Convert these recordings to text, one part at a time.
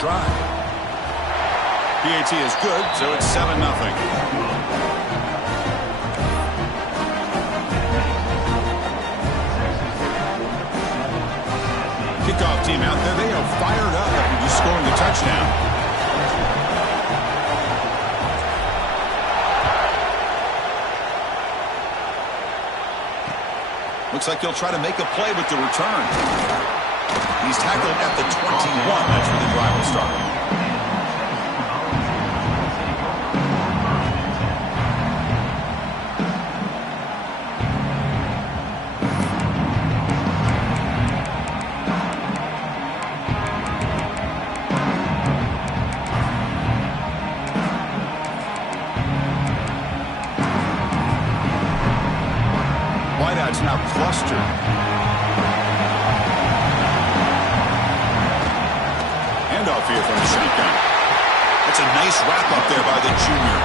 drive. PAT is good, so it's 7-0. Kickoff team out there. They are fired up after just scoring a touchdown. Looks like he'll try to make a play with the return. He's tackled at the 21. That's where the drive will start. Wideout's now clustered. Handoff here from the shotgun. That's a nice wrap up there by the junior.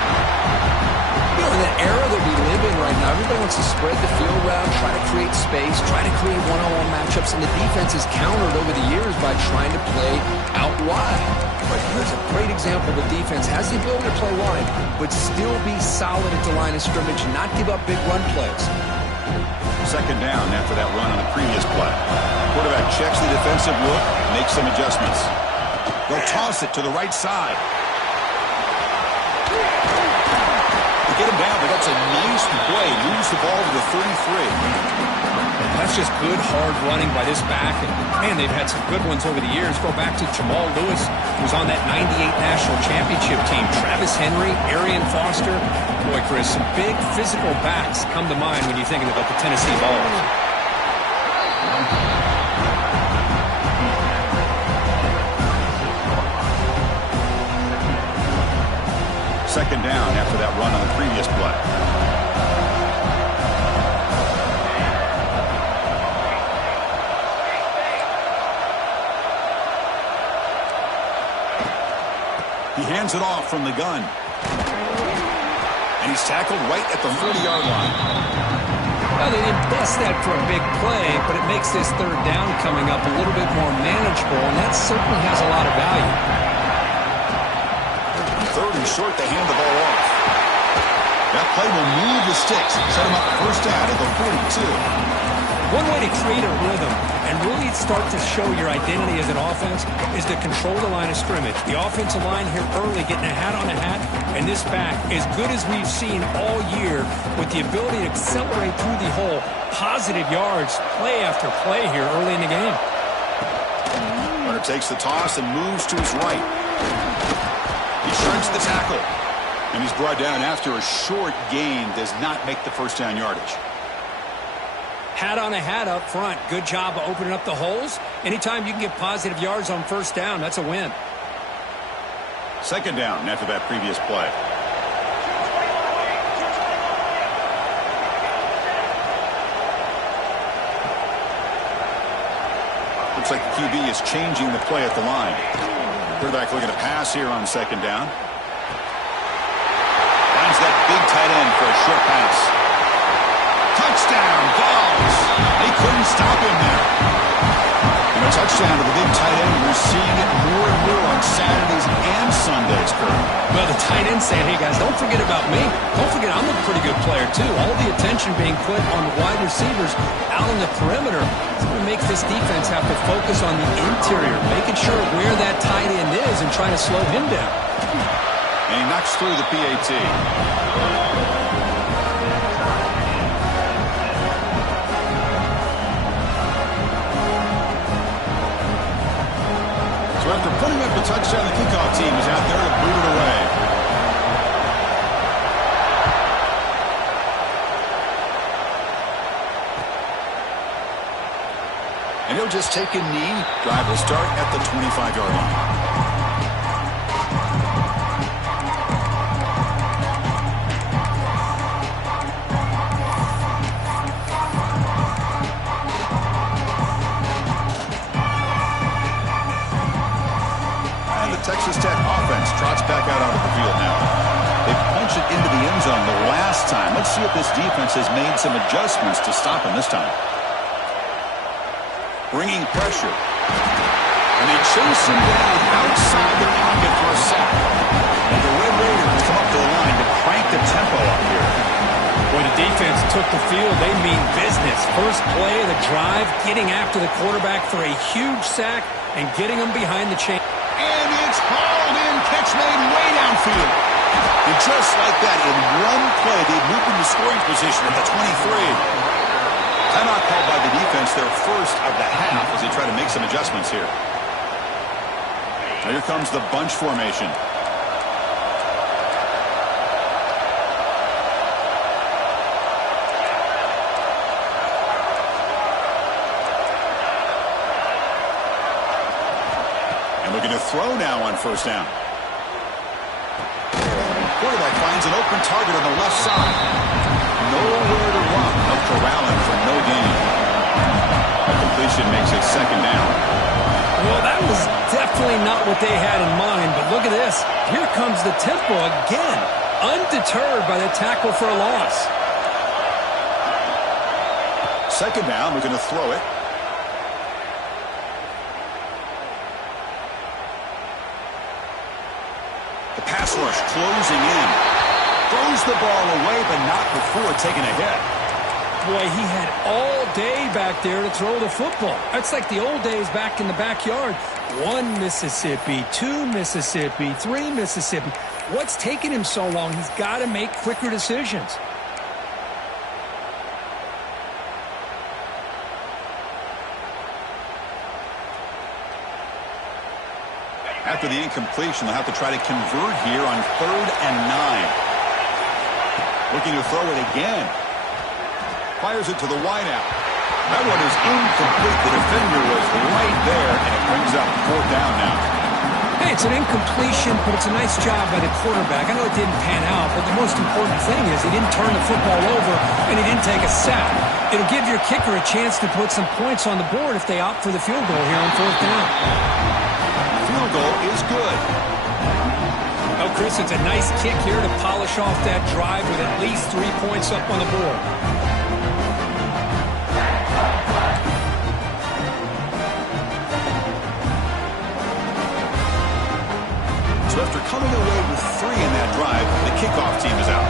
You know, in the era that we live in right now, everybody wants to spread the field around, try to create space, try to create one-on-one matchups, and the defense has countered over the years by trying to play out wide. But here's a great example. The defense has the ability to play wide, but still be solid at the line of scrimmage and not give up big run plays. Second down after that run on the previous play. Quarterback checks the defensive look, makes some adjustments. They'll toss it to the right side. To get him down, but that's a nice play. Moves the ball to the 33. That's just good, hard running by this back. And, man, they've had some good ones over the years. Go back to Jamal Lewis, who's on that 98 National Championship team. Travis Henry, Arian Foster. Boy, Chris, some big physical backs come to mind when you're thinking about the Tennessee Vols. Second down after that run on the previous play. He hands it off from the gun. And he's tackled right at the 40-yard line. Well, they didn't bust that for a big play, but it makes this third down coming up a little bit more manageable, and that certainly has a lot of value. Third and short, they hand the ball off. That play will move the sticks, set him up first down at the 42. One way to create a rhythm and really start to show your identity as an offense is to control the line of scrimmage. The offensive line here early getting a hat on a hat, and this back, as good as we've seen all year, with the ability to accelerate through the hole, positive yards, play after play here early in the game. Runner takes the toss and moves to his right. He shrinks the tackle, and he's brought down after a short gain. Does not make the first down yardage. Hat on a hat up front. Good job of opening up the holes. Anytime you can get positive yards on first down, that's a win. Second down after that previous play. Looks like the QB is changing the play at the line. Quarterback looking to pass here on second down. Finds that big tight end for a short pass. Touchdown, Vols. They couldn't stop him there. And a touchdown to the big tight end. We're seeing it more and more on Saturdays and Sundays, Kurt. Well, the tight end saying, hey, guys, don't forget about me. Don't forget I'm a pretty good player, too. All the attention being put on the wide receivers out on the perimeter. It's going to make this defense have to focus on the interior, making sure where that tight end is and trying to slow him down. And he knocks through the PAT. So after putting up the touchdown, the kickoff team is out there to boot it away. And he'll just take a knee. Drive will start at the 25-yard line. Texas Tech offense trots back out onto the field now. They punch it into the end zone the last time. Let's see if this defense has made some adjustments to stop him this time. Bringing pressure. And they chase him down outside field, they mean business. First play of the drive, getting after the quarterback for a huge sack and getting him behind the chain. And it's hauled in. Catch made way downfield. And just like that, in one play, they moved into scoring position at the 23. Timeout called by the defense, their first of the half, as they try to make some adjustments here. Now here comes the bunch formation. And looking to throw now on first down. Quarterback finds an open target on the left side. Nowhere to run. Up corralling for no gain. A completion makes it second down. Well, that was definitely not what they had in mind, but look at this. Here comes the tempo again. Undeterred by the tackle for a loss. Second down, we're going to throw it. The pass rush closing in. Throws the ball away, but not before taking a hit. Boy, he had all day back there to throw the football. That's like the old days back in the backyard. 1 Mississippi, 2 Mississippi, 3 Mississippi. What's taking him so long? He's got to make quicker decisions. After the incompletion, they'll have to try to convert here on 3rd and 9. Looking to throw it again. Fires it to the wideout. That one is incomplete. The defender was right there, and it brings up 4th down now. Hey, it's an incompletion, but it's a nice job by the quarterback. I know it didn't pan out, but the most important thing is he didn't turn the football over, and he didn't take a sack. It'll give your kicker a chance to put some points on the board if they opt for the field goal here on 4th down. Field goal is good. Oh, Chris, it's a nice kick here to polish off that drive with at least 3 points up on the board. So after coming away with 3 in that drive, the kickoff team is out.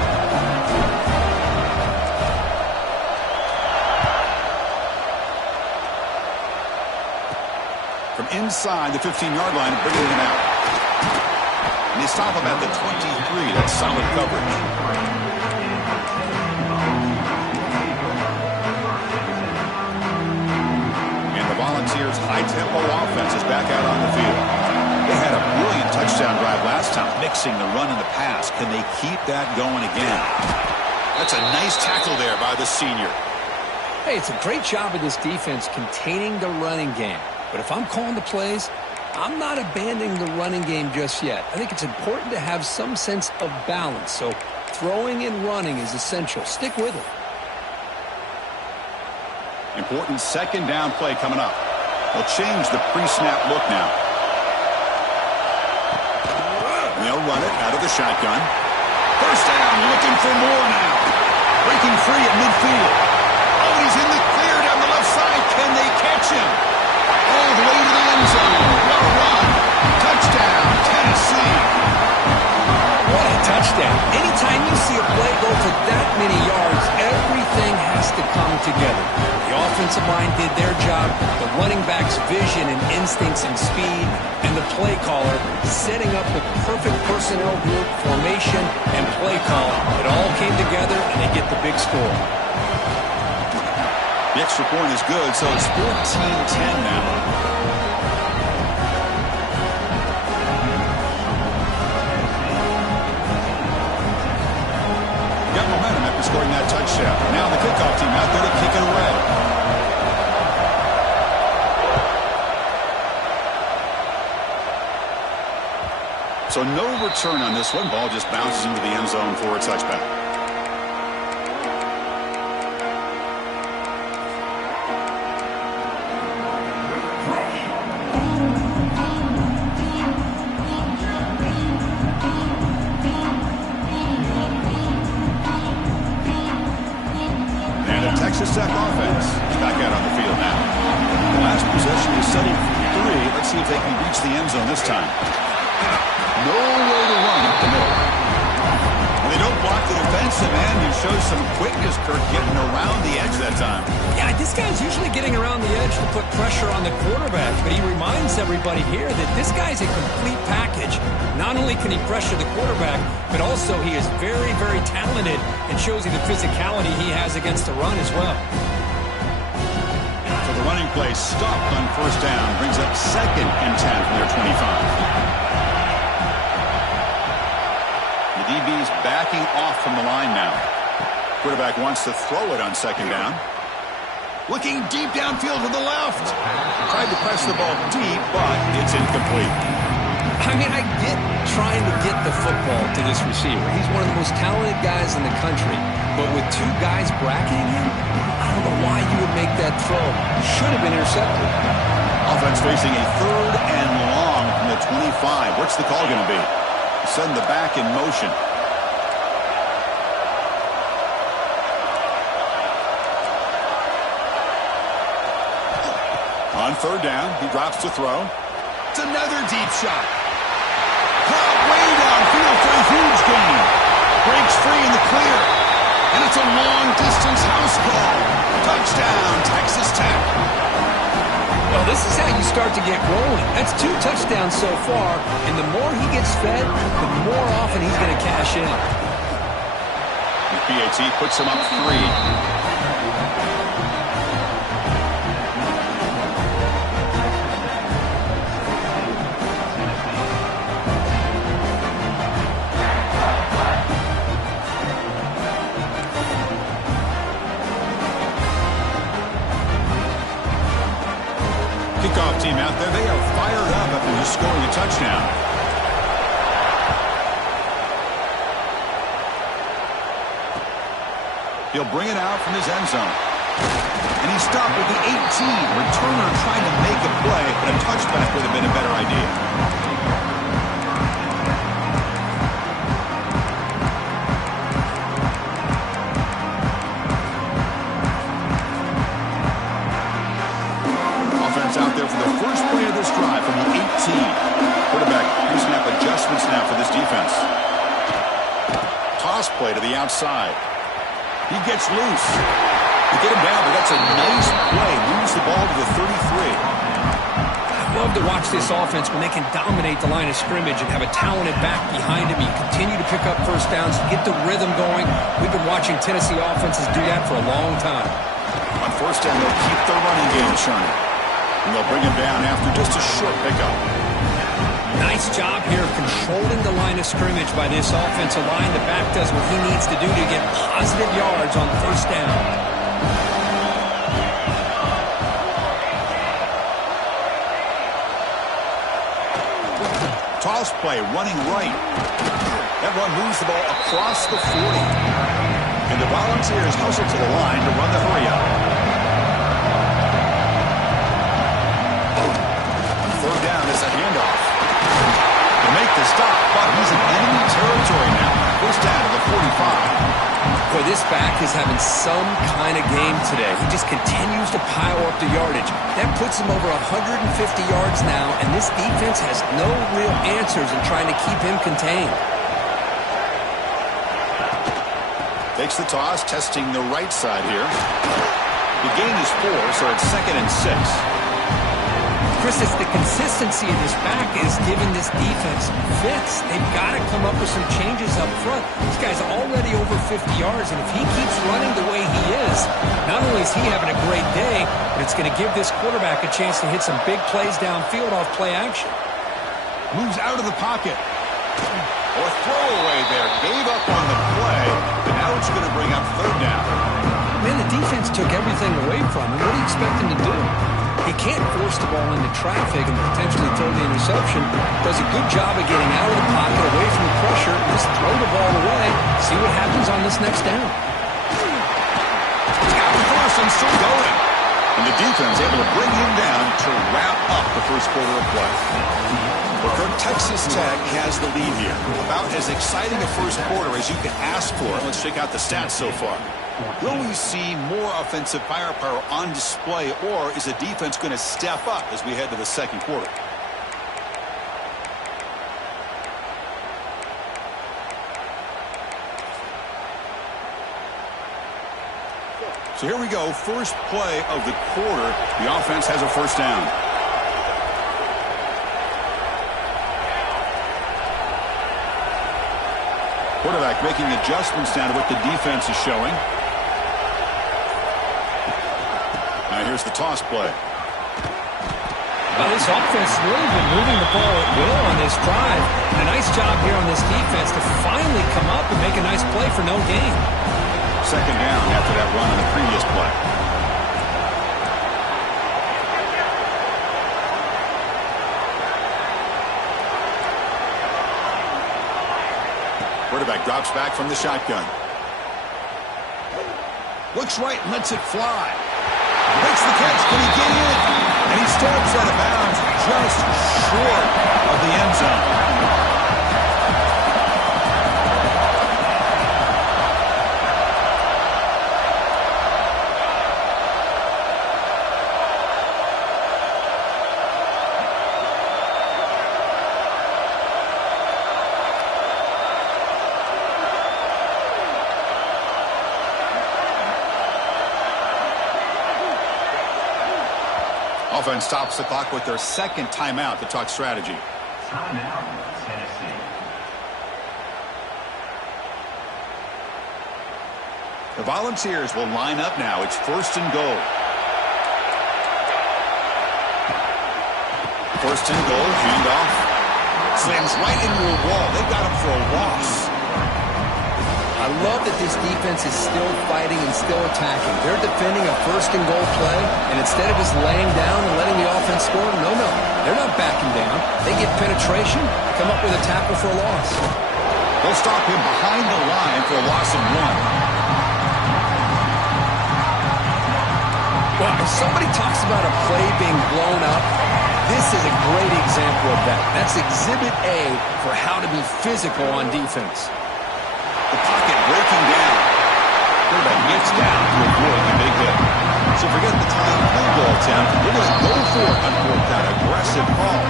From inside the 15-yard line, bringing him out. And they stop him at the 23. That's solid coverage. And the Volunteers' high-tempo offense is back out on the field. They had a brilliant touchdown drive last time, mixing the run and the pass. Can they keep that going again? That's a nice tackle there by the senior. Hey, it's a great job of this defense containing the running game. But if I'm calling the plays, I'm not abandoning the running game just yet. I think it's important to have some sense of balance. So throwing and running is essential. Stick with it. Important second down play coming up. They'll change the pre-snap look now. They'll run it out of the shotgun. First down, looking for more now. Breaking free at midfield. Oh, he's in the clear down the left side. Can they catch him? All the way to the end zone. What a run. Touchdown, Tennessee. What a touchdown. Anytime you see a play go for that many yards, everything has to come together. The offensive line did their job, the running back's vision and instincts and speed, and the play caller setting up the perfect personnel group, formation, and play call. It all came together, and they get the big score. The extra point is good, so it's 14-10 now. Got momentum after scoring that touchdown. Now the kickoff team out there to kick it away. So no return on this one. Ball just bounces into the end zone for a touchback. Texas Tech offense is back out on the field now. The last possession is settled for 3. Let's see if they can reach the end zone this time. No way to run up the middle. When they don't block the defensive end who shows some quickness, Kirk, getting around the edge that time. Yeah, this guy's usually getting around the edge to put pressure on the quarterback, but he reminds everybody here that this guy's a complete package. Not only can he pressure the quarterback, but also he is very, very talented and shows you the physicality he has against the run as well. So the running play stopped on first down, brings up 2nd and 10 from their 25. The DB's backing off from the line now. Quarterback wants to throw it on 2nd down. Looking deep downfield to the left. Tried to press the ball deep, but it's incomplete. I mean, I get trying to get the football to this receiver. He's one of the most talented guys in the country. But with 2 guys bracketing him, I don't know why you would make that throw. Should have been intercepted. Offense facing a 3rd and long from the 25. What's the call going to be? Send the back in motion. On 3rd down, he drops to throw. It's another deep shot. Caught way downfield for a huge gain. Breaks free in the clear. And it's a long-distance house call. Touchdown, Texas Tech. Well, this is how you start to get rolling. That's 2 touchdowns so far, and the more he gets fed, the more often he's going to cash in. The PAT puts him up 3. Kickoff team out there, they are fired up after just scoring a touchdown. He'll bring it out from his end zone. And he stopped with the 18. Returner trying to make a play, but a touchback would have been a better idea. Out there for the first play of this drive from the 18. Quarterback pre-snap adjustments now for this defense. Toss play to the outside. He gets loose. To get him down, but that's a nice play. Moves the ball to the 33. I love to watch this offense when they can dominate the line of scrimmage and have a talented back behind him. You continue to pick up first downs, get the rhythm going. We've been watching Tennessee offenses do that for a long time. On first down, they'll keep their running game churning. And they'll bring him down after just a short pickup. Nice job here of controlling the line of scrimmage by this offensive line. The back does what he needs to do to get positive yards on first down. Toss play, running right. That run moves the ball across the 40. And the Volunteers hustle to the line to run the hurry up. Third down is a handoff. To make the stop, but he's in enemy territory now. First down to the 45. Boy, this back is having some kind of game today. He just continues to pile up the yardage. That puts him over 150 yards now, and this defense has no real answers in trying to keep him contained. Takes the toss, testing the right side here. The gain is 4, so it's 2nd and 6. Chris, it's the consistency of this back is giving this defense fits. They've got to come up with some changes up front. This guy's already over 50 yards, and if he keeps running the way he is, not only is he having a great day, but it's going to give this quarterback a chance to hit some big plays downfield off play action. Moves out of the pocket. Or throwaway there. Gave up on the play, but now it's going to bring up 3rd down. Man, the defense took everything away from him. What do you expect him to do? He can't force the ball into traffic and potentially throw the interception. Does a good job of getting out of the pocket, away from the pressure, and just throw the ball away. See what happens on this next down. He's got the cross and still going. And the defense able to bring him down to wrap up the first quarter of play. Well, Kirk, Texas Tech has the lead here. About as exciting a first quarter as you can ask for. Let's check out the stats so far. Will we see more offensive firepower on display, or is the defense going to step up as we head to the second quarter? So here we go, first play of the quarter. The offense has a first down. Quarterback making adjustments down to what the defense is showing. Now here's the toss play. Well, this offense has really been moving the ball at will on this drive. And a nice job here on this defense to finally come up and make a nice play for no gain. Second down after that run on the previous play. Quarterback drops back from the shotgun. Looks right and lets it fly. Makes the catch. Can he get in? And he steps out of bounds just short of the end zone. Offense stops the clock with their second timeout to talk strategy. Timeout, Tennessee. The Volunteers will line up now. It's first and goal. First and goal, handoff. Slams right into a wall. They got him for a loss. I love that this defense is still fighting and still attacking. They're defending a first and goal play, and instead of just laying down and letting the offense score, no. They're not backing down. They get penetration, come up with a tackle for a loss. They'll stop him behind the line for a loss of 1. Well, if somebody talks about a play being blown up, this is a great example of that. That's exhibit A for how to be physical on defense. The pocket breaking down. Quarterback gets down to avoid the big hit. So forget the tying field goal attempt. We're going to go for it on fourth down. Aggressive call.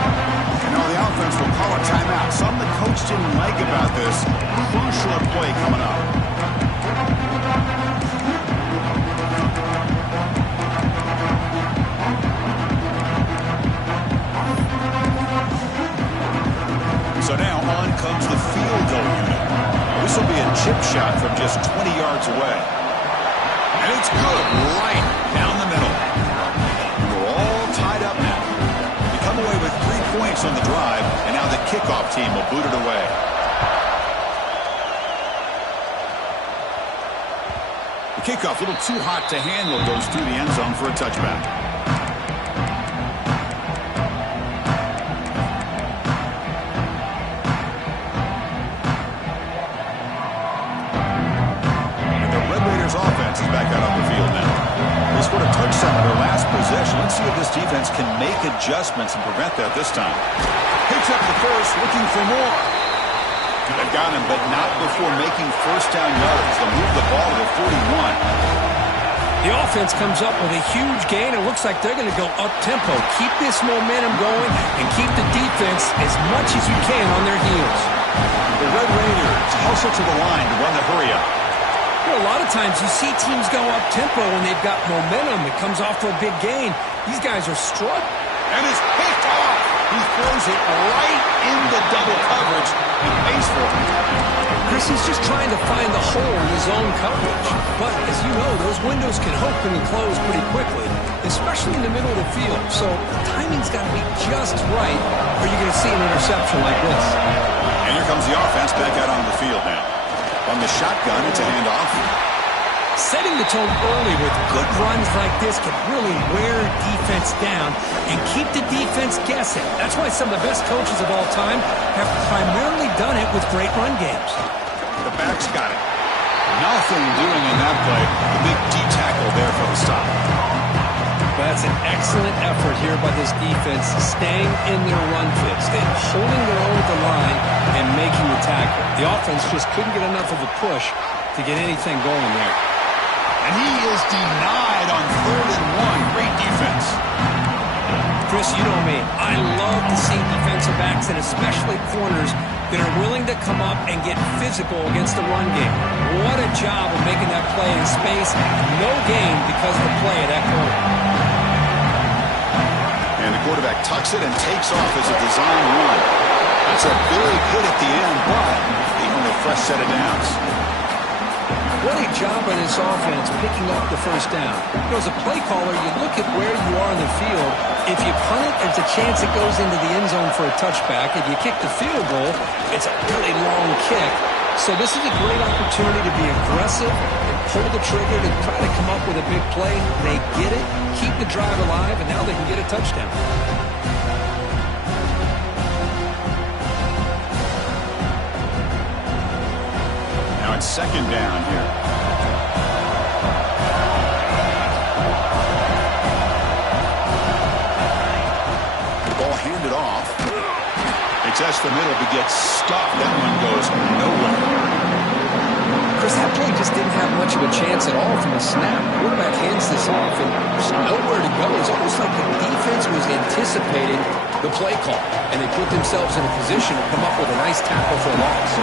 And now the offense will call a timeout. Something the coach didn't like about this. Crucial play coming up. So now on comes the field goal unit. This will be a chip shot from just 20 yards away. And it's good right down the middle. We're all tied up now. We come away with 3 points on the drive, and now the kickoff team will boot it away. The kickoff, a little too hot to handle, goes through the end zone for a touchback. Offense is back out on the field now. They scored a touchdown on their last possession. Let's see if this defense can make adjustments and prevent that this time. Picks up the first, looking for more. They've got him, but not before making first down yards. They'll move the ball to the 41. The offense comes up with a huge gain. It looks like they're going to go up-tempo. Keep this momentum going and keep the defense as much as you can on their heels. The Red Raiders hustle to the line to run the hurry-up. A lot of times you see teams go up-tempo when they've got momentum. It comes off for a big gain. These guys are struggling. And it's picked off. He throws it right into double coverage and pays for it. Chris, he's just trying to find the hole in his own coverage. But as you know, those windows can open and close pretty quickly, especially in the middle of the field. So the timing's got to be just right, or you're going to see an interception like this. And here comes the offense back out on the field now. On the shotgun, it's a handoff. Setting the tone early with good runs like this can really wear defense down and keep the defense guessing. That's why some of the best coaches of all time have primarily done it with great run games. The back's got it. Nothing doing in that play. The big D-tackle there for the stop. That's an excellent effort here by this defense, staying in their run fits, holding their own at the line and making the tackle. The offense just couldn't get enough of a push to get anything going there. And he is denied on 3rd and 1. Great defense. Chris, you know me. I love to see defensive backs and especially corners that are willing to come up and get physical against the run game. What a job of making that play in space. No gain because of the play of that corner. And the quarterback tucks it and takes off as a design run. That's a big hit at the end, but even a fresh set of downs. What a job by this offense picking up the first down. As a play caller, you look at where you are in the field. If you punt it, there's a chance it goes into the end zone for a touchback. If you kick the field goal, it's a really long kick. So this is a great opportunity to be aggressive and pull the trigger to try to come up with a big play. They get it, keep the drive alive, and now they can get a touchdown. Now it's second down here. Ball handed off. They test the middle but gets stuck. That one goes nowhere. Chris, that play just didn't have much of a chance at all from the snap. Quarterback hands this off, and there's nowhere to go. It's almost like the defense was anticipating the play call, and they put themselves in a position to come up with a nice tackle for a loss.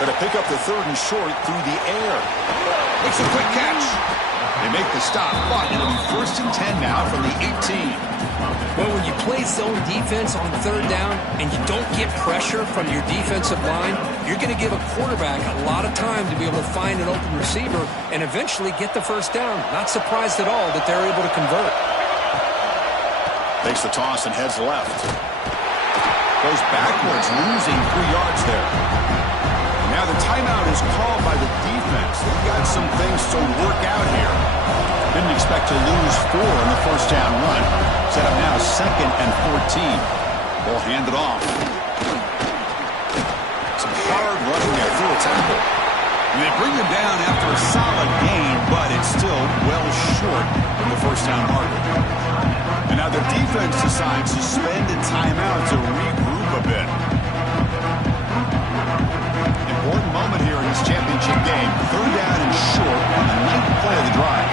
Going to pick up the third and short through the air. Makes a quick catch. They make the stop, but it'll be 1st and 10 now from the 18. Well, when you play zone defense on third down and you don't get pressure from your defensive line, you're going to give a quarterback a lot of time to be able to find an open receiver and eventually get the first down. Not surprised at all that they're able to convert. Takes the toss and heads left. Goes backwards, losing 3 yards there. Now the timeout is called by the defense. They've got some things to work out here. Didn't expect to lose 4 in the first down run. Set up now 2nd and 14. Ball handed off. Some hard running there through a tackle. And they bring him down after a solid gain, but it's still well short of the first down marker. And now the defense decides to spend a timeout to regroup a bit. Important moment here in this championship game. 3rd down and short on the 9th play of the drive.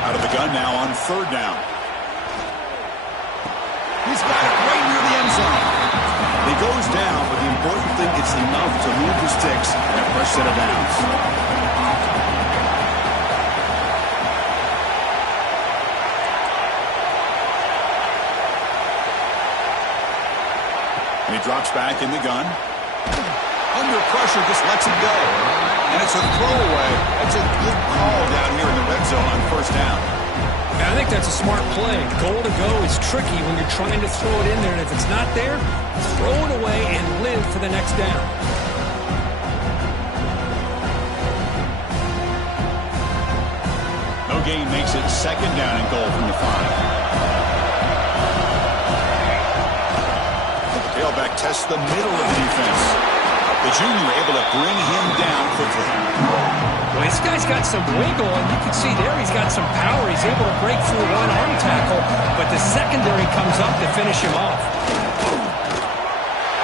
Out of the gun now on 3rd down. He's got it right near the end zone. He goes down, but the important thing is enough to move the sticks and a fresh set of downs. And he drops back in the gun. Under pressure, just lets him go. And it's a throwaway. That's a good call down here in the red zone on 1st down. I think that's a smart play. Goal to go is tricky when you're trying to throw it in there, and if it's not there, throw it away and live for the next down. No gain makes it 2nd down and goal from the 5. The tailback tests the middle of the defense. The junior able to bring him down quickly. Well, this guy's got some wiggle, and you can see there he's got some power. He's able to break through one arm tackle, but the secondary comes up to finish him off.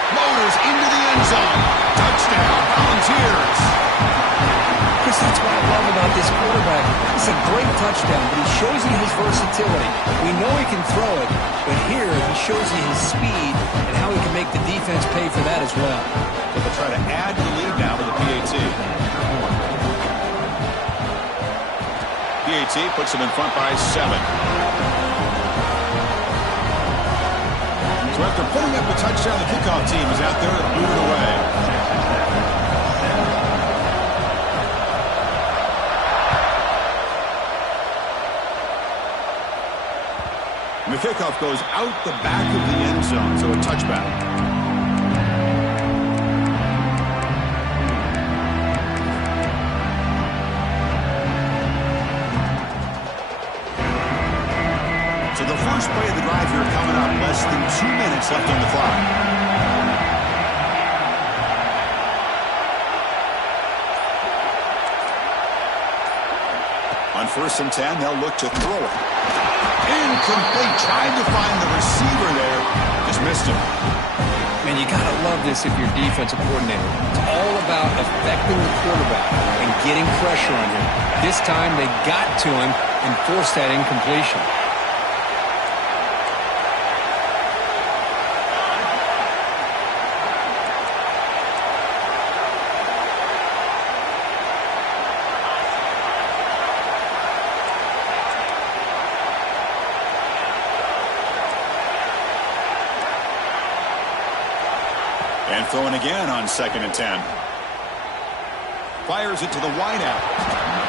Motors into the end zone. Touchdown, Volunteers. Chris, that's what I love about this quarterback. It's a great touchdown, but he shows you his versatility. We know he can throw it, but here he shows you his speed and how he can make the defense pay for that as well. They'll try to add the lead now with the PAT. PAT puts them in front by 7. So after putting up a touchdown, the kickoff team is out there to boot it away. And the kickoff goes out the back of the end zone, so a touchback. So the first play of the drive here coming up, less than 2 minutes left on the clock. On 1st and 10, they'll look to throw it. Incomplete. Tried to find the receiver there. Just missed him. And And you got to love this if you're defensive coordinator. It's all about affecting the quarterback and getting pressure on him. This time they got to him and forced that incompletion. And throwing again on 2nd and 10. Fires it to the wideout.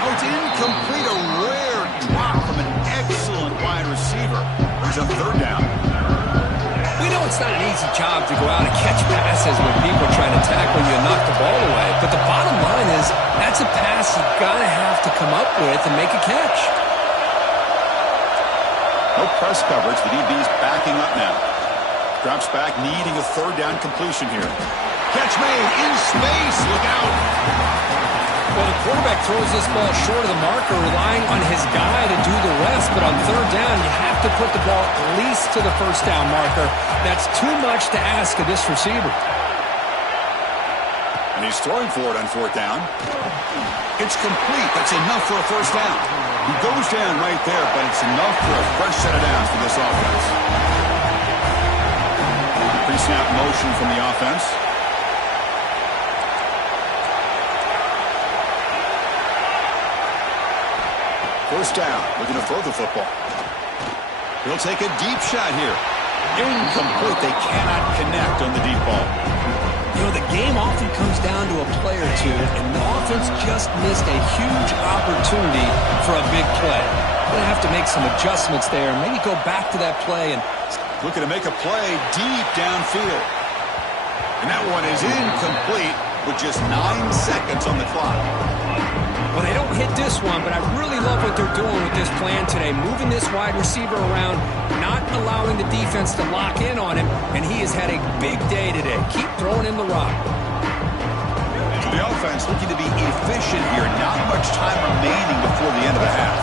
Oh, it's incomplete. A rare drop from an excellent wide receiver. There's a 3rd down. We know it's not an easy job to go out and catch passes when people are trying to tackle you and knock the ball away. But the bottom line is that's a pass you got to have to come up with and make a catch. No press coverage. The DB's backing up now. Drops back, needing a 3rd down completion here. Catch made in space. Look out. Well, the quarterback throws this ball short of the marker, relying on his guy to do the rest. But on 3rd down, you have to put the ball at least to the 1st down marker. That's too much to ask of this receiver. And he's throwing for it on 4th down. It's complete. That's enough for a 1st down. He goes down right there, but it's enough for a fresh set of downs for this offense. Pre-snap motion from the offense. First down, looking to throw the football. He'll take a deep shot here. Incomplete. They cannot connect on the deep ball. You know, the game often comes down to a play or two, and the offense just missed a huge opportunity for a big play. Going to have to make some adjustments there, and maybe go back to that play and looking to make a play deep downfield. And that one is incomplete with just 9 seconds on the clock. Well, they don't hit this one, but I really love what they're doing with this plan today. Moving this wide receiver around, not allowing the defense to lock in on him, and he has had a big day today. Keep throwing him the rock. So the offense looking to be efficient here. Not much time remaining before the end of the half.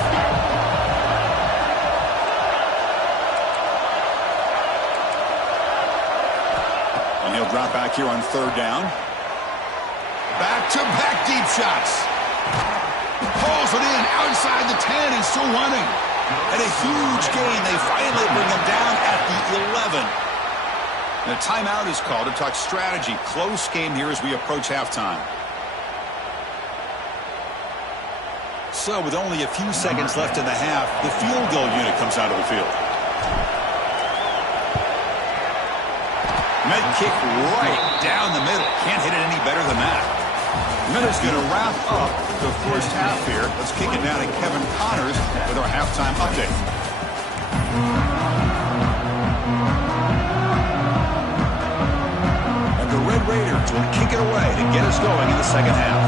And he'll drop back here on 3rd down. Back-to-back deep shots. Pulls it in outside the 10 and still running. And a huge gain. They finally bring him down at the 11. And a timeout is called to talk strategy. Close game here as we approach halftime. So with only a few seconds left in the half, the field goal unit comes out of the field. Med kick right down the middle. Can't hit it any better than that. Minute's going to wrap up the first half here. Let's kick it down to Kevin Connors with our halftime update. And the Red Raiders will kick it away to get us going in the second half.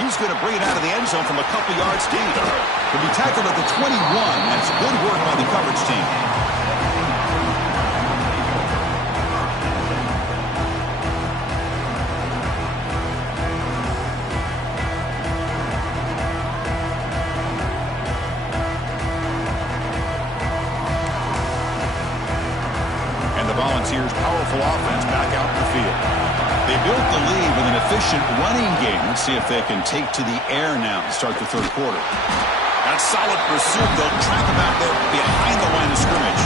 He's going to bring it out of the end zone from a couple yards deep. He'll be tackled at the 21. That's good work by the coverage team. And the Volunteers' powerful offense back out in the field. They built the lead with an efficient running game. Let's see if they can take to the air now to start the 3rd quarter. That's solid pursuit. They'll trap him out there behind the line of scrimmage.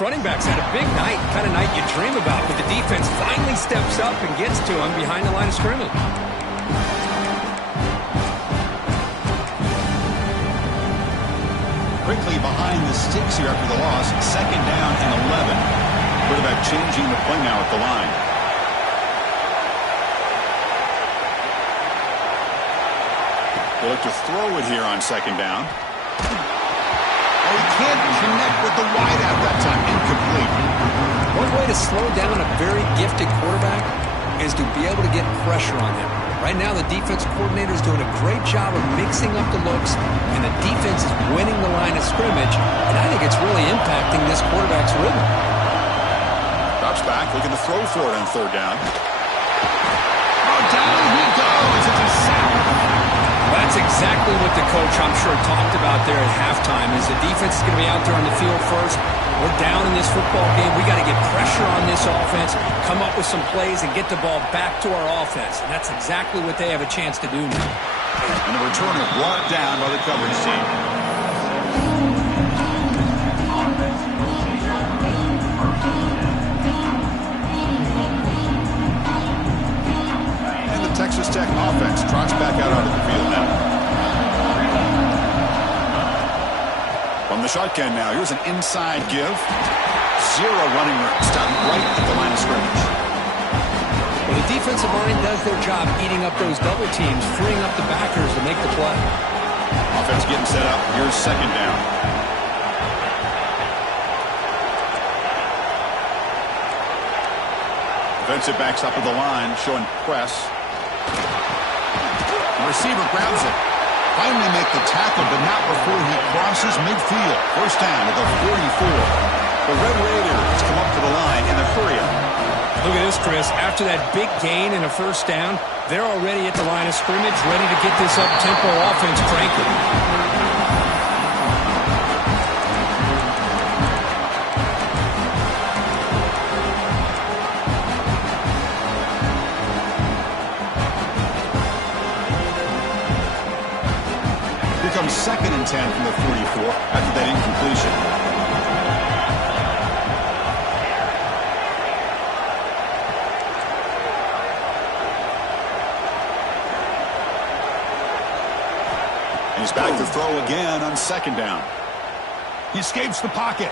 Running backs had a big night, kind of night you dream about, but the defense finally steps up and gets to him behind the line of scrimmage. Quickly behind the sticks here after the loss. 2nd down and 11. Quarterback changing the play now at the line. They look to throw it here on 2nd down. Oh, he can't connect with the wideout that time. Incomplete. One good way to slow down a very gifted quarterback is to be able to get pressure on him. Right now, the defense coordinator is doing a great job of mixing up the looks, and the defense is winning the line of scrimmage, and I think it's really impacting this quarterback's rhythm. Drops back, looking to throw for it on third down. Oh, down he goes. It's a sack. That's exactly what the coach, I'm sure, talked about there at halftime, is the defense is going to be out there on the field first. We're down in this football game. We got to get pressure on this offense, come up with some plays, and get the ball back to our offense. And that's exactly what they have a chance to do now. And the returner brought down by the coverage team. And the Texas Tech offense trots back out onto the field now. From the shotgun now, here's an inside give. Zero running room. Stopped right at the line of scrimmage. Well, the defensive line does their job eating up those double teams, freeing up the backers to make the play. Offense getting set up. Here's second down. Defensive backs up at the line, showing press. The receiver grabs it. Finally make the tackle, but not before he crosses midfield. First down at the 44. The Red Raiders come up to the line in a hurry-up. Look at this, Chris. After that big gain and a first down, they're already at the line of scrimmage, ready to get this up-tempo offense cranking. Comes 2nd and 10 from the 44 after that incompletion. And he's back to throw again on second down. He escapes the pocket.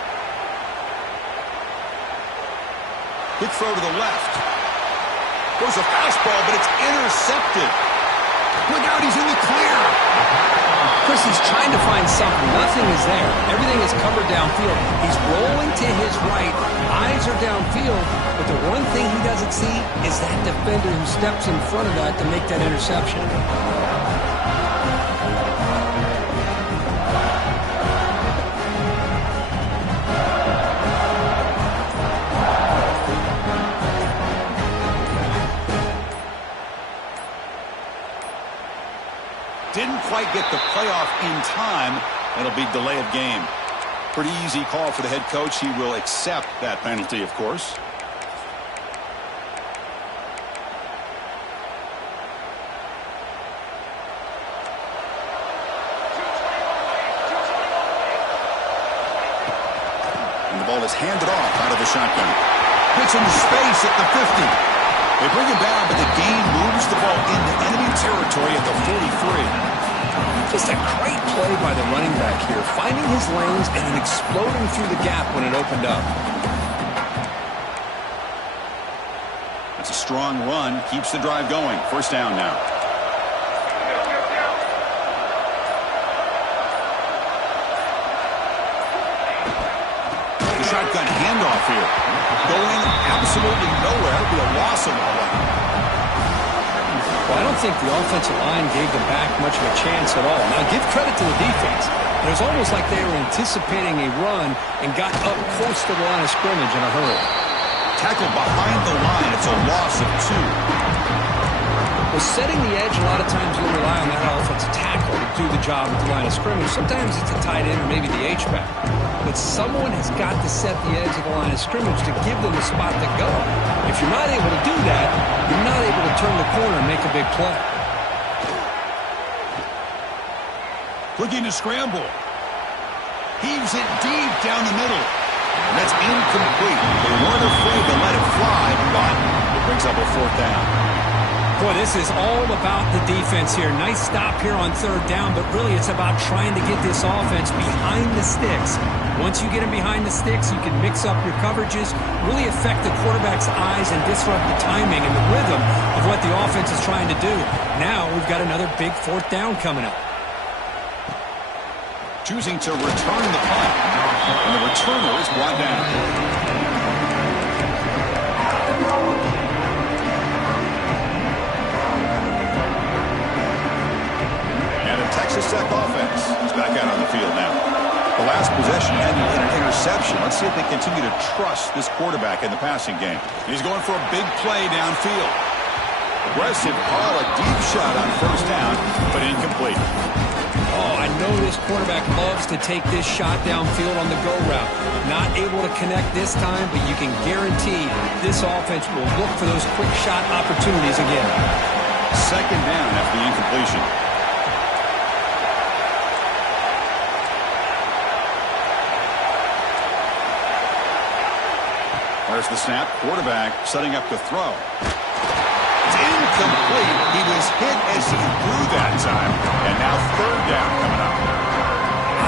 Quick throw to the left. Goes a fastball, but it's intercepted. Look out, he's in the clear. Chris, he's trying to find something. Nothing is there. Everything is covered downfield. He's rolling to his right. Eyes are downfield. But the one thing he doesn't see is that defender who steps in front of that to make that interception. Didn't quite get the playoff in time. It'll be delay of game. Pretty easy call for the head coach. He will accept that penalty, of course. And the ball is handed off out of the shotgun. Hits into space at the 50. They bring him down, but the game moves the ball into enemy territory at the 43. Just a great play by the running back here, finding his lanes and then exploding through the gap when it opened up. That's a strong run, keeps the drive going. First down now. The shotgun handoff here. Going absolutely nowhere. It'll be a loss of all that. Well, I don't think the offensive line gave them back much of a chance at all. Now, give credit to the defense. It was almost like they were anticipating a run and got up close to the line of scrimmage in a hurry. Tackled behind the line. It's a loss of 2. Well, setting the edge, a lot of times you'll rely on that offensive tackle to do the job at the line of scrimmage. Sometimes it's a tight end or maybe the H-back. But someone has got to set the edge of the line of scrimmage to give them a spot to go. If you're not able to do that, you're not able to turn the corner and make a big play. Looking to scramble. Heaves it deep down the middle. And that's incomplete. They weren't afraid to let it fly, but it brings up a fourth down. Boy, this is all about the defense here. Nice stop here on third down, but really it's about trying to get this offense behind the sticks. Once you get them behind the sticks, you can mix up your coverages, really affect the quarterback's eyes and disrupt the timing and the rhythm of what the offense is trying to do. Now we've got another big fourth down coming up. Choosing to return the punt, and the returner is brought down. And let's see if they continue to trust this quarterback in the passing game. He's going for a big play downfield. Aggressive call, a deep shot on first down, but incomplete. Oh, I know this quarterback loves to take this shot downfield on the go route. Not able to connect this time, but you can guarantee this offense will look for those quick shot opportunities again. Second down after the incompletion. There's the snap. Quarterback setting up to throw. It's incomplete. He was hit as he threw that time. And now third down coming up.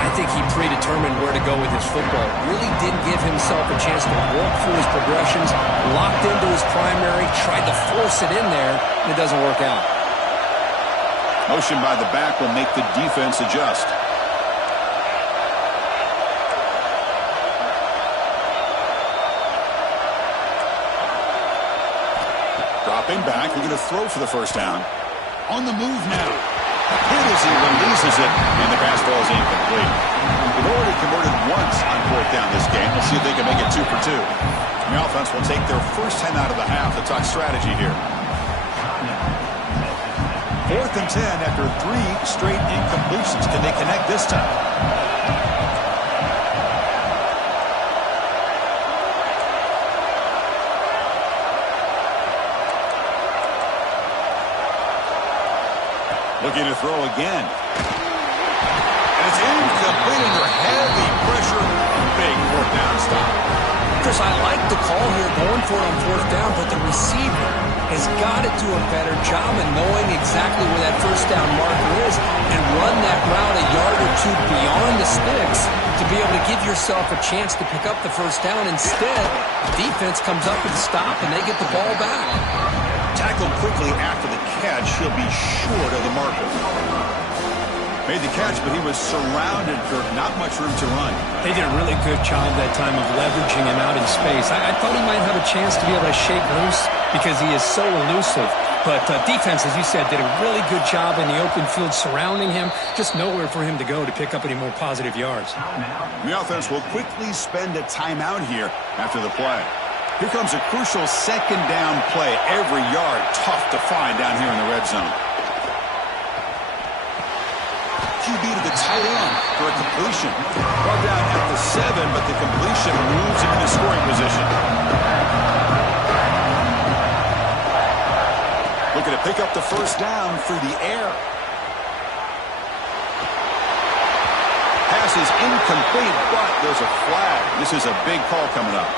I think he predetermined where to go with his football. Really didn't give himself a chance to walk through his progressions. Locked into his primary. Tried to force it in there. And it doesn't work out. Motion by the back will make the defense adjust. Dropping back, looking to throw for the first down. On the move now. Hit as he releases it, and the pass ball is incomplete. They've already converted once on fourth down this game. We'll see if they can make it 2 for 2. The offense will take their first 10 out of the half to talk strategy here. 4th and 10 after 3 straight incompletions. Can they connect this time? Looking to throw again. And it's incomplete under heavy pressure. Big fourth down stop. Chris, I like the call here going for it on fourth down, but the receiver has got to do a better job of knowing exactly where that first down marker is and run that route a yard or two beyond the sticks to be able to give yourself a chance to pick up the first down. Instead, the defense comes up with a stop and they get the ball back. Tackled quickly after the catch. He'll be short of the marker. Made the catch, but he was surrounded, Kirk. Not much room to run. They did a really good job that time of leveraging him out in space. I thought he might have a chance to be able to shake loose because he is so elusive. But defense, as you said, did a really good job in the open field surrounding him. Just nowhere for him to go to pick up any more positive yards. The offense will quickly spend a timeout here after the play. Here comes a crucial second down play. Every yard tough to find down here in the red zone. QB to the tight end for a completion. Brought down at the 7, but the completion moves him into scoring position. Looking to pick up the first down through the air. Pass is incomplete, but there's a flag. This is a big call coming up.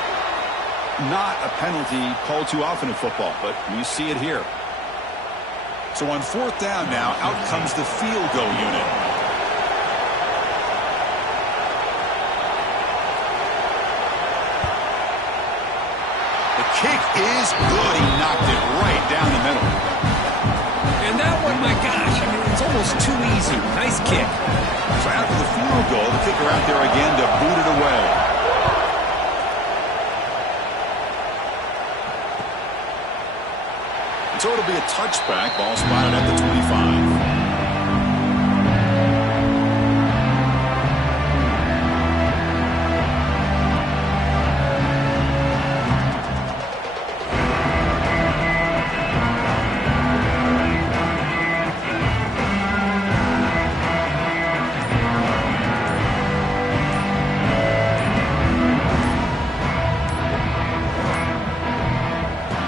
Not a penalty called too often in football, but we see it here. So on fourth down now, out comes the field goal unit. The kick is good. He knocked it right down the middle. And that one, my gosh, I mean, it's almost too easy. Nice kick. So after the field goal, the kicker out there again to boot it away. So it'll be a touchback. Ball spotted at the 25.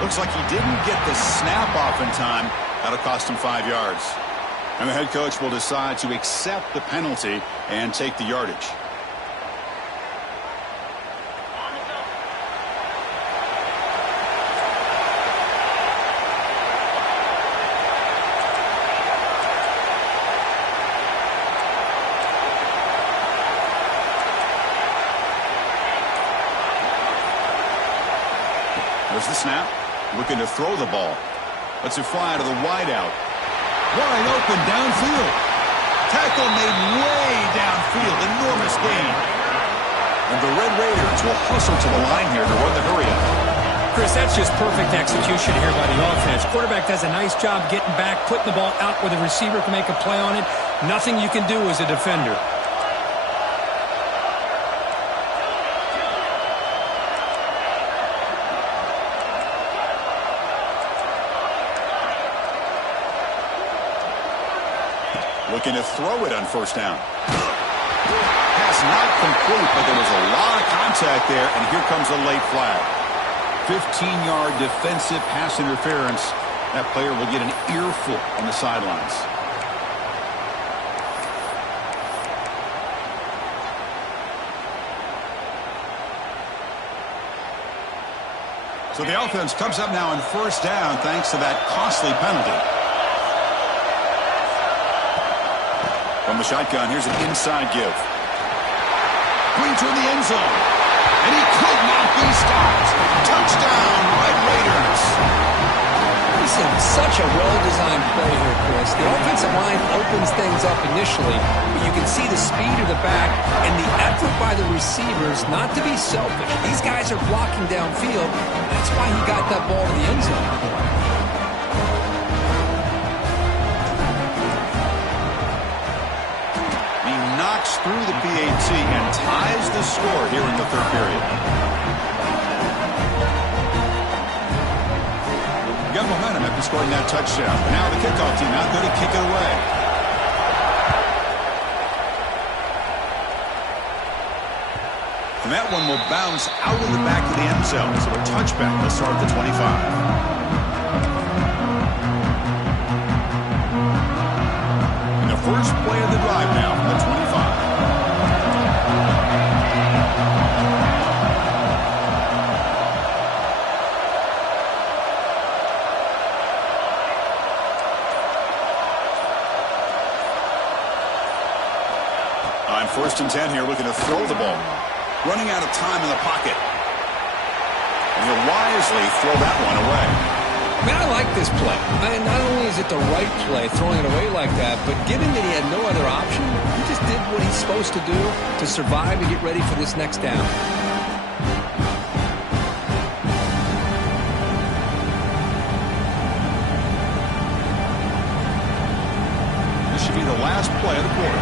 Looks like he didn't get the snap off in time. That'll cost him 5 yards. And the head coach will decide to accept the penalty and take the yardage. There's the snap. Looking to throw the ball. Lets it fly to the wideout. Wide open downfield. Tackle made way downfield. Enormous gain. And the Red Raiders will hustle to the line here to run the hurry up. Chris, that's just perfect execution here by the offense. Quarterback does a nice job getting back, putting the ball out where the receiver can make a play on it. Nothing you can do as a defender. Looking to throw it on first down. Pass not complete, but there was a lot of contact there, and here comes a late flag. 15-yard defensive pass interference. That player will get an earful on the sidelines. So the offense comes up now on first down thanks to that costly penalty. From the shotgun, here's an inside give. Going toward the end zone. And he could not be stopped. Touchdown, Red Raiders. Listen, such a well-designed play here, Chris. The offensive line opens things up initially, but you can see the speed of the back and the effort by the receivers not to be selfish. These guys are blocking downfield. That's why he got that ball to the end zone. He knocks through the PAT and ties the score here in the third period. Got momentum after scoring that touchdown. Now the kickoff team out there to kick it away. And that one will bounce out of the back of the end zone. So a touchback will start at the 25. And the first play of the drive now from the 25. On first and 10 here, looking to throw the ball. Running out of time in the pocket. And he'll wisely throw that one away. Man, I like this play. Not only is it the right play, throwing it away like that, but given that he had no other option, he just did what he's supposed to do to survive and get ready for this next down. This should be the last play of the quarter.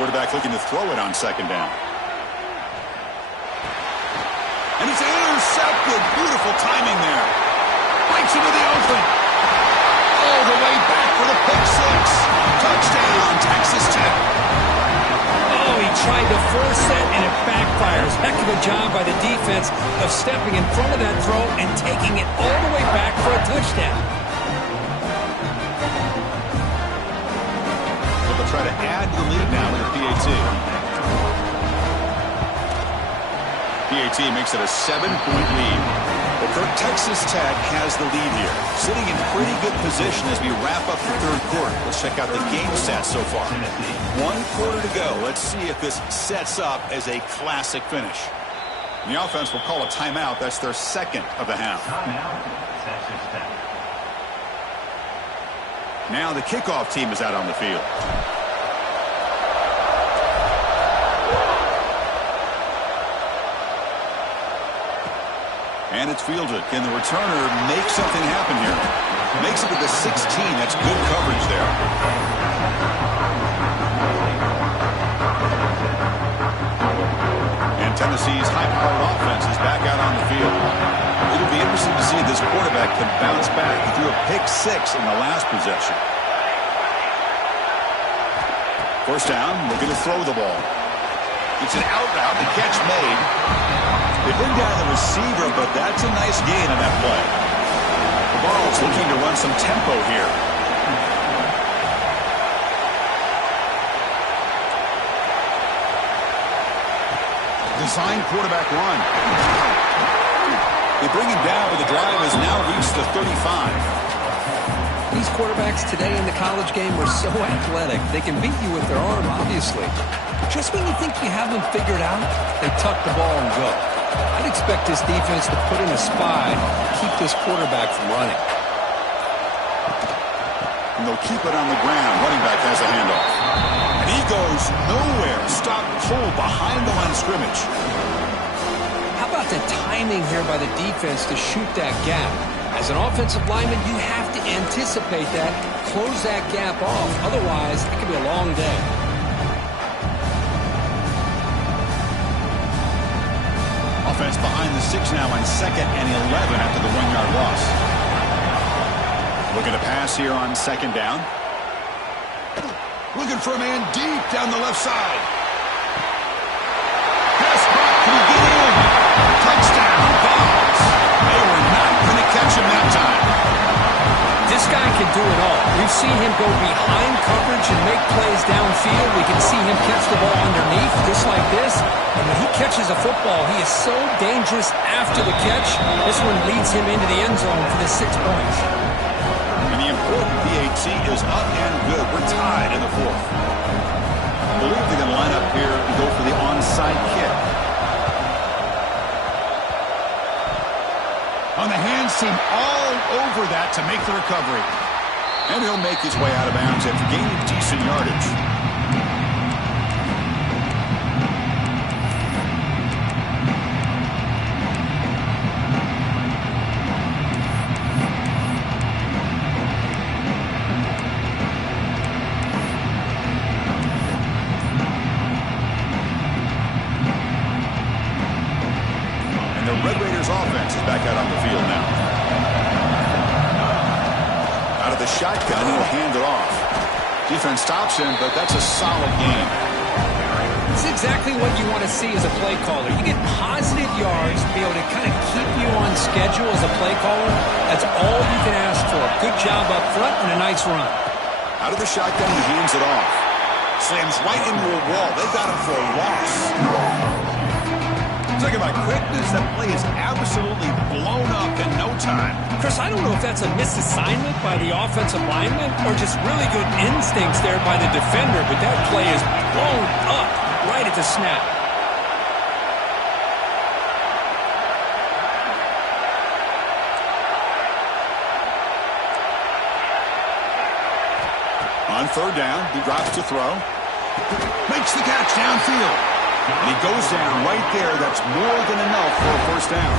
Quarterback looking to throw it on second down. And it's intercepted. Beautiful timing there. Breaks into the open. All the way back for the pick six. Touchdown, Texas Tech. Oh, he tried to force it, and it backfires. Heck of a job by the defense of stepping in front of that throw and taking it all the way back for a touchdown. Try to add the lead now with the PAT. PAT makes it a 7-point lead. Well, Kirk, Texas Tech has the lead here. Sitting in pretty good position as we wrap up the third quarter. Let's check out the game stats so far. 1 quarter to go. Let's see if this sets up as a classic finish. And the offense will call a timeout. That's their second of the half. Texas Tech. Now the kickoff team is out on the field. And it's fielded. Can the returner make something happen here? Makes it to the 16. That's good coverage there. And Tennessee's high-powered offense is back out on the field. It'll be interesting to see if this quarterback can bounce back. He threw a pick six in the last possession. First down, looking to throw the ball. It's an out route, the catch made. They bring down the receiver, but that's a nice gain on that play. The ball's looking to run some tempo here. Design quarterback run. They bring him down, but the drive has now reached the 35. These quarterbacks today in the college game are so athletic. They can beat you with their arm, obviously. Just when you think you have them figured out, they tuck the ball and go. I'd expect this defense to put in a spy to keep this quarterback from running. And they'll keep it on the ground. Running back has a handoff. And he goes nowhere. Stop pull behind the line of scrimmage. How about the timing here by the defense to shoot that gap? As an offensive lineman, you have to anticipate that, close that gap off. Otherwise, it could be a long day. Offense behind the 6 now on 2nd and 11 after the 1-yard loss. Looking to pass here on 2nd down. Looking for a man deep down the left side. Pass back. Can he get in? Touchdown. Balls. They were not going to catch him that time. This guy can do it all. We've seen him go behind coverage and make plays downfield. We can see him catch the ball underneath just like this. And when he catches a football, he is so dangerous after the catch. This one leads him into the end zone for the 6 points. And the important PAT is up and good. We're tied in the 4th. I believe they're going to line up here and go for the onside kick. On the hands team all over that to make the recovery. And he'll make his way out of bounds after gaining decent yardage. Offense is back out on the field now. Out of the shotgun, he'll hand it off. Defense stops him, but that's a solid game. It's exactly what you want to see as a play caller. You get positive yards to be able to kind of keep you on schedule as a play caller. That's all you can ask for. Good job up front and a nice run. Out of the shotgun, he hands it off. Slams right into a wall. They got him for a loss. Talking about quickness, that play is absolutely blown up in no time. Chris, I don't know if that's a misassignment by the offensive lineman or just really good instincts there by the defender, but that play is blown up right at the snap. On 3rd down, he drops to throw. Makes the catch downfield. And he goes down right there. That's more than enough for a 1st down.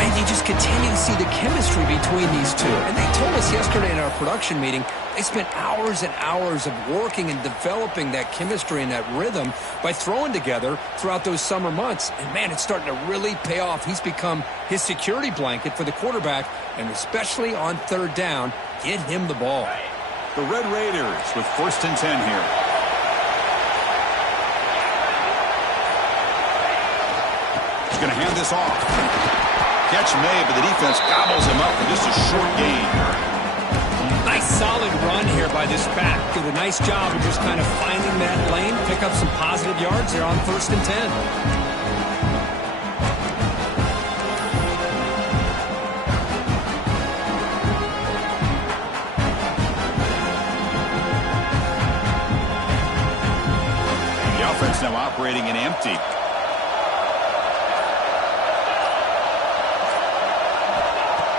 And you just continue to see the chemistry between these two. And they told us yesterday in our production meeting, they spent hours and hours of working and developing that chemistry and that rhythm by throwing together throughout those summer months. And, man, it's starting to really pay off. He's become his security blanket for the quarterback, and especially on 3rd down, get him the ball. The Red Raiders with 1st and 10 here. He's going to hand this off. Catch made, but the defense gobbles him up for just a short gain. Nice solid run here by this back. Did a nice job of just kind of finding that lane, pick up some positive yards there on 1st and 10. The offense now operating in empty.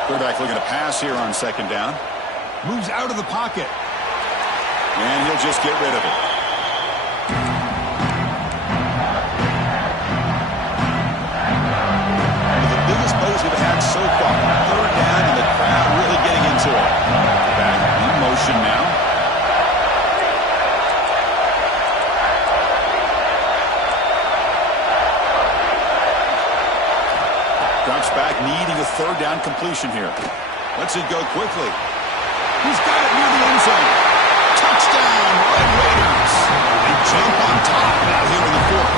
Quarterback looking to pass here on 2nd down. Moves out of the pocket. And he'll just get rid of it. The biggest plays we've had so far. 3rd down and the crowd really getting into it. Back in motion now. Drops back, needing a 3rd down completion here. Lets it go quickly. He's got it near the end zone. Touchdown, Red Raiders. They jump on top now here in the 4th.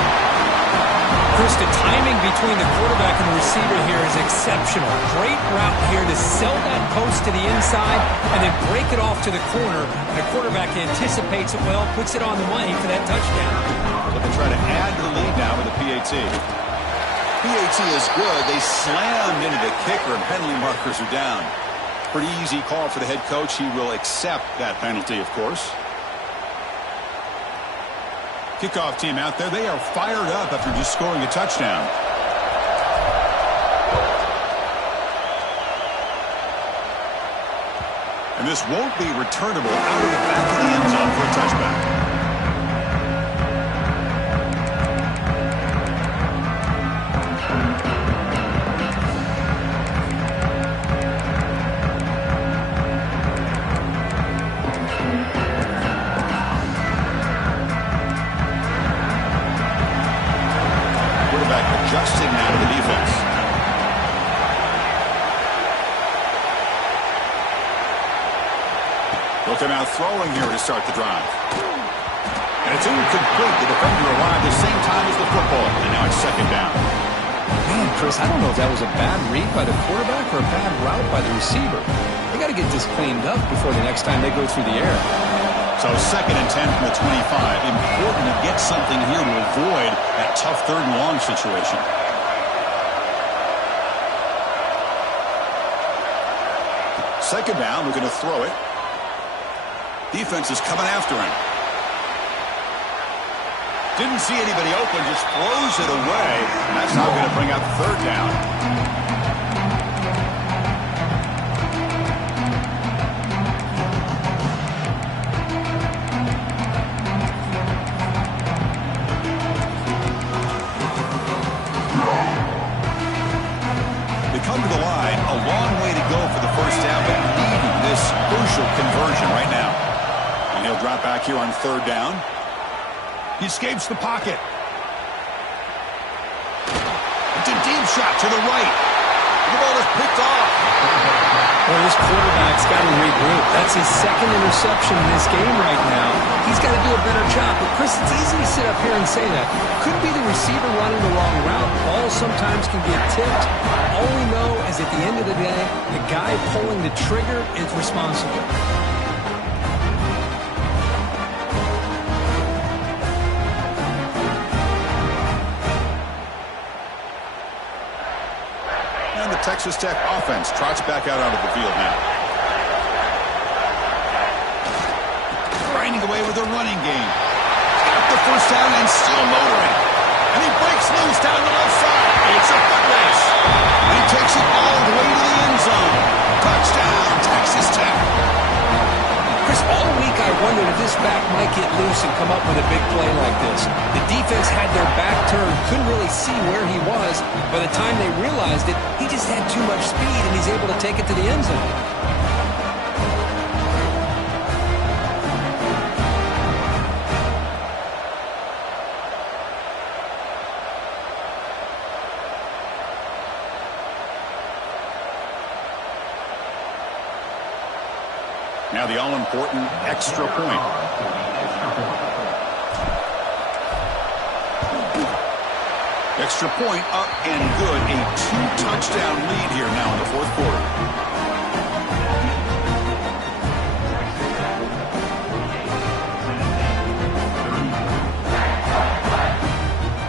Chris, the timing between the quarterback and the receiver here is exceptional. Great route here to sell that post to the inside and then break it off to the corner. And the quarterback anticipates it well, puts it on the money for that touchdown. So they try to add to the lead now with the PAT. PAT is good. They slammed into the kicker and penalty markers are down. Pretty easy call for the head coach. He will accept that penalty, of course. Kickoff team out there. They are fired up after just scoring a touchdown. And this won't be returnable out of the back of the end zone for a touchback. adjusting now to the defense. They'll come out throwing here to start the drive. And it's incomplete. The defender arrived the same time as the football. And now it's second down. Man, Chris, I don't know if that was a bad read by the quarterback or a bad route by the receiver. They got to get this cleaned up before the next time they go through the air. So 2nd and 10 from the 25. Important to get something here to avoid that tough 3rd and long situation. Second down, we're going to throw it. Defense is coming after him. Didn't see anybody open, just throws it away. And that's not going to bring out the 3rd down. They come to the line, a long way to go for the 1st down, but needing this crucial conversion right now. And he'll drop back here on 3rd down. He escapes the pocket. It's a deep shot to the right. The ball is picked off. Well, this quarterback's got to regroup. That's his 2nd interception in this game right now. He's got to do a better job. But, Chris, it's easy to sit up here and say that. Could be the receiver running the wrong route. Ball sometimes can get tipped. All we know is at the end of the day, the guy pulling the trigger is responsible. Texas Tech offense trots back out onto the field now. Grinding away with a running game. Got the 1st down and still motoring. And he breaks loose down the left side. It's a foot race. And he takes it all the way to the end zone. Touchdown, Texas Tech. Chris, all week I wondered if this back might get loose and come up with a big play like this. The defense had their back turned, couldn't really see where he was. By the time they realized it, he just had too much speed, and he's able to take it to the end zone. Now the all-important extra point. Extra point up and good. A 2-touchdown lead here now in the 4th quarter.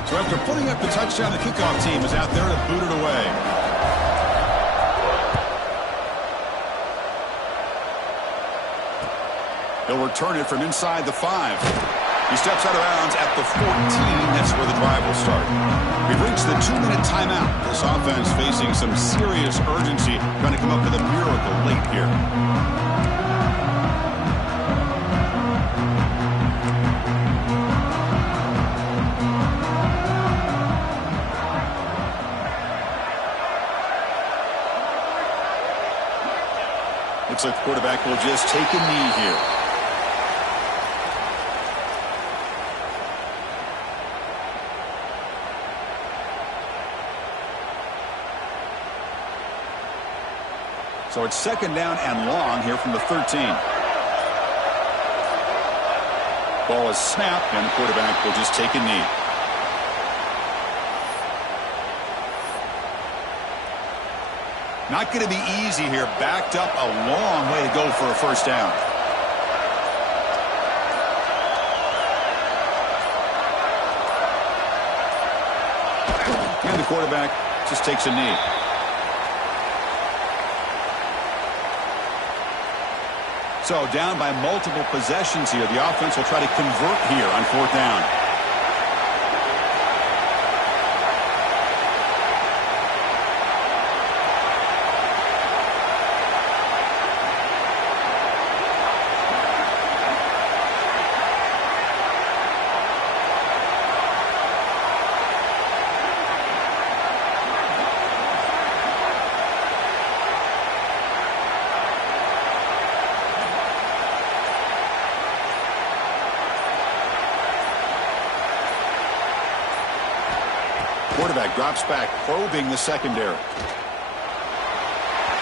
So after putting up the touchdown, the kickoff team is out there to boot it away. He'll return it from inside the 5. He steps out of bounds at the 14. That's where the drive will start. We've reached the 2-minute timeout. This offense facing some serious urgency, trying to come up with a miracle late here. Looks like the quarterback will just take a knee here. So it's 2nd down and long here from the 13. Ball is snapped, and the quarterback will just take a knee. Not going to be easy here. Backed up a long way to go for a 1st down. And the quarterback just takes a knee. So down by multiple possessions here. The offense will try to convert here on 4th down. Quarterback drops back, probing the secondary.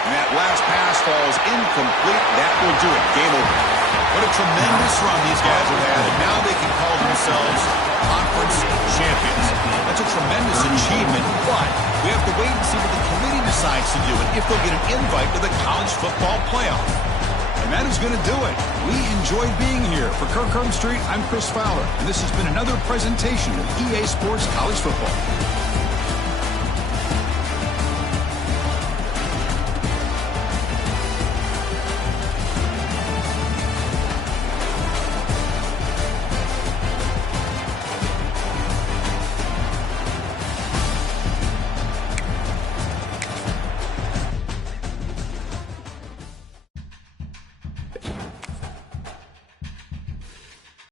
And that last pass falls incomplete. That will do it. Game over. What a tremendous run these guys have had, and now they can call themselves conference champions. That's a tremendous achievement, but we have to wait and see what the committee decides to do and if they'll get an invite to the college football playoff. And that is going to do it. We enjoyed being here. For Kirk Street, I'm Chris Fowler, and this has been another presentation of EA Sports College Football.